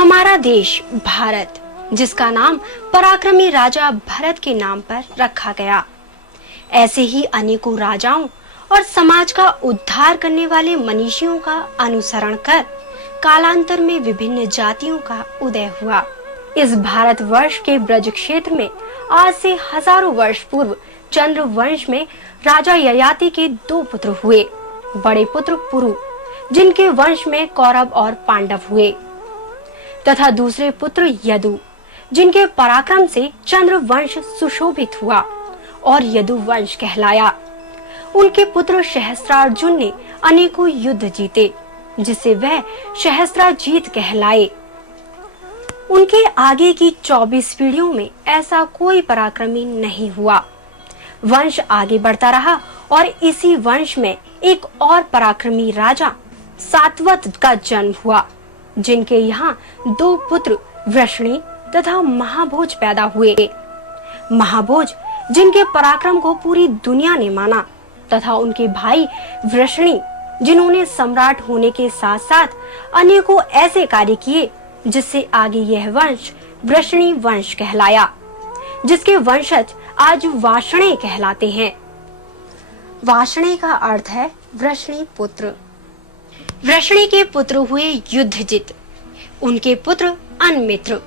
हमारा देश भारत, जिसका नाम पराक्रमी राजा भरत के नाम पर रखा गया, ऐसे ही अनेकों राजाओं और समाज का उद्धार करने वाले मनीषियों का अनुसरण कर कालांतर में विभिन्न जातियों का उदय हुआ। इस भारतवर्ष के ब्रज क्षेत्र में आज से हजारों वर्ष पूर्व चंद्र वंश में राजा ययाति के दो पुत्र हुए। बड़े पुत्र पुरु, जिनके वंश में कौरव और पांडव हुए, तथा दूसरे पुत्र यदु, जिनके पराक्रम से चंद्र वंश सुशोभित हुआ और यदु वंश कहलाया। उनके पुत्र सहस्त्रार्जुन ने अनेकों युद्ध जीते, जिससे वह सहस्त्राजीत कहलाए। उनके आगे की 24 पीढ़ियों में ऐसा कोई पराक्रमी नहीं हुआ। वंश आगे बढ़ता रहा और इसी वंश में एक और पराक्रमी राजा सातवत का जन्म हुआ, जिनके यहाँ दो पुत्र वृषणी तथा महाभोज पैदा हुए। महाभोज, जिनके पराक्रम को पूरी दुनिया ने माना, तथा उनके भाई वृषणी, जिन्होंने सम्राट होने के साथ साथ अनेकों ऐसे कार्य किए जिससे आगे यह वंश वृषणी वंश कहलाया, जिसके वंशज आज वाषणे कहलाते हैं। वाषणे का अर्थ है वृषणी पुत्र। वृषणी के पुत्र हुए युद्धजित, उनके पुत्र अनमित्र।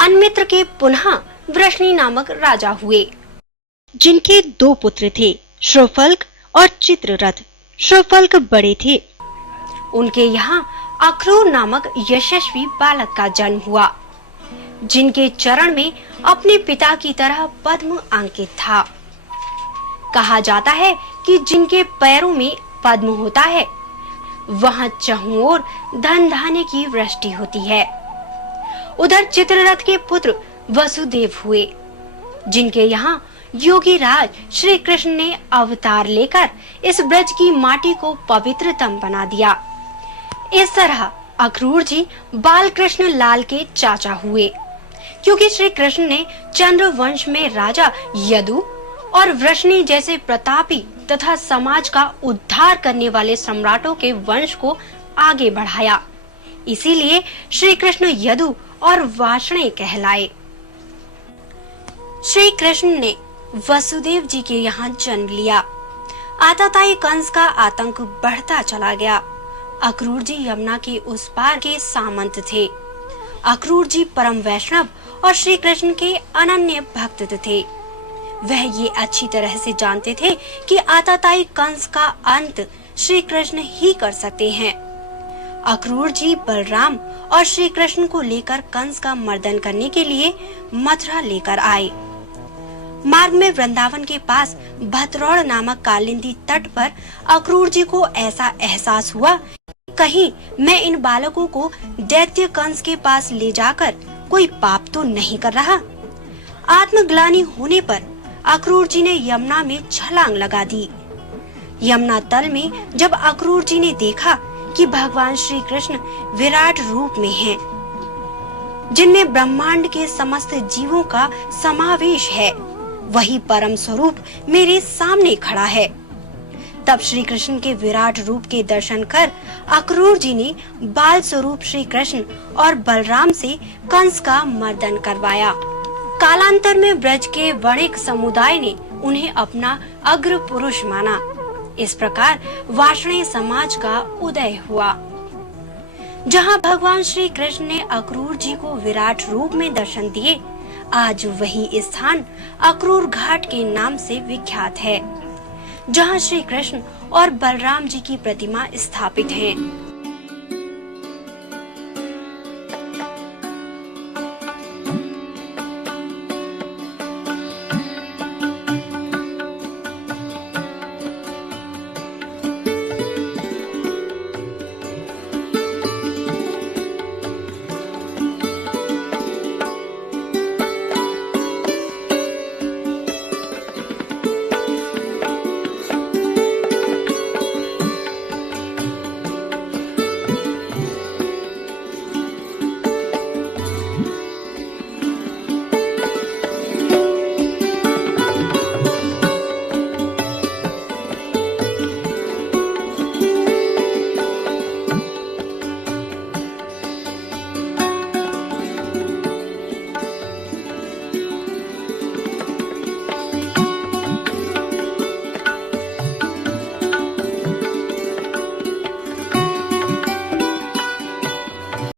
अनमित्र के पुनः वृषणी नामक राजा हुए, जिनके दो पुत्र थे, श्रुफल्क और चित्ररथ। श्रुफल्क बड़े थे। उनके यहाँ अक्रूर नामक यशस्वी बालक का जन्म हुआ, जिनके चरण में अपने पिता की तरह पद्म अंकित था। कहा जाता है कि जिनके पैरों में पद्म होता है, वहां चहुं ओर धन धान्य की वृष्टि होती है। उधर चित्ररथ के पुत्र वसुदेव हुए, जिनके यहाँ योगी राज श्री कृष्ण ने अवतार लेकर इस ब्रज की माटी को पवित्रतम बना दिया। इस तरह अक्रूर जी बाल कृष्ण लाल के चाचा हुए, क्योंकि श्री कृष्ण ने चंद्र वंश में राजा यदु और वृषणी जैसे प्रतापी तथा समाज का उद्धार करने वाले सम्राटों के वंश को आगे बढ़ाया। इसीलिए श्री कृष्ण यदु और वाषणे कहलाए। श्री कृष्ण ने वसुदेव जी के यहाँ जन्म लिया। आतताई कंस का आतंक बढ़ता चला गया। अक्रूर जी यमुना के उस पार के सामंत थे। अक्रूर जी परम वैष्णव और श्री कृष्ण के अनन्य भक्त थे। वह ये अच्छी तरह से जानते थे कि आतताई कंस का अंत श्री कृष्ण ही कर सकते हैं। अक्रूर जी बलराम और श्री कृष्ण को लेकर कंस का मर्दन करने के लिए मथुरा लेकर आए। मार्ग में वृंदावन के पास भतरौड़ नामक कालिंदी तट पर अक्रूर जी को ऐसा एहसास हुआ, कहीं मैं इन बालकों को दैत्य कंस के पास ले जाकर कोई पाप तो नहीं कर रहा। आत्मग्लानि होने पर अक्रूर जी ने यमुना में छलांग लगा दी। यमुना तल में जब अक्रूर जी ने देखा कि भगवान श्री कृष्ण विराट रूप में हैं, जिनमें ब्रह्मांड के समस्त जीवों का समावेश है, वही परम स्वरूप मेरे सामने खड़ा है, तब श्री कृष्ण के विराट रूप के दर्शन कर अक्रूर जी ने बाल स्वरूप श्री कृष्ण और बलराम से कंस का मर्दन करवाया। कालांतर में ब्रज के वणिक समुदाय ने उन्हें अपना अग्र पुरुष माना। इस प्रकार वाषणे समाज का उदय हुआ। जहां भगवान श्री कृष्ण ने अक्रूर जी को विराट रूप में दर्शन दिए, आज वही स्थान अक्रूर घाट के नाम से विख्यात है, जहां श्री कृष्ण और बलराम जी की प्रतिमा स्थापित है।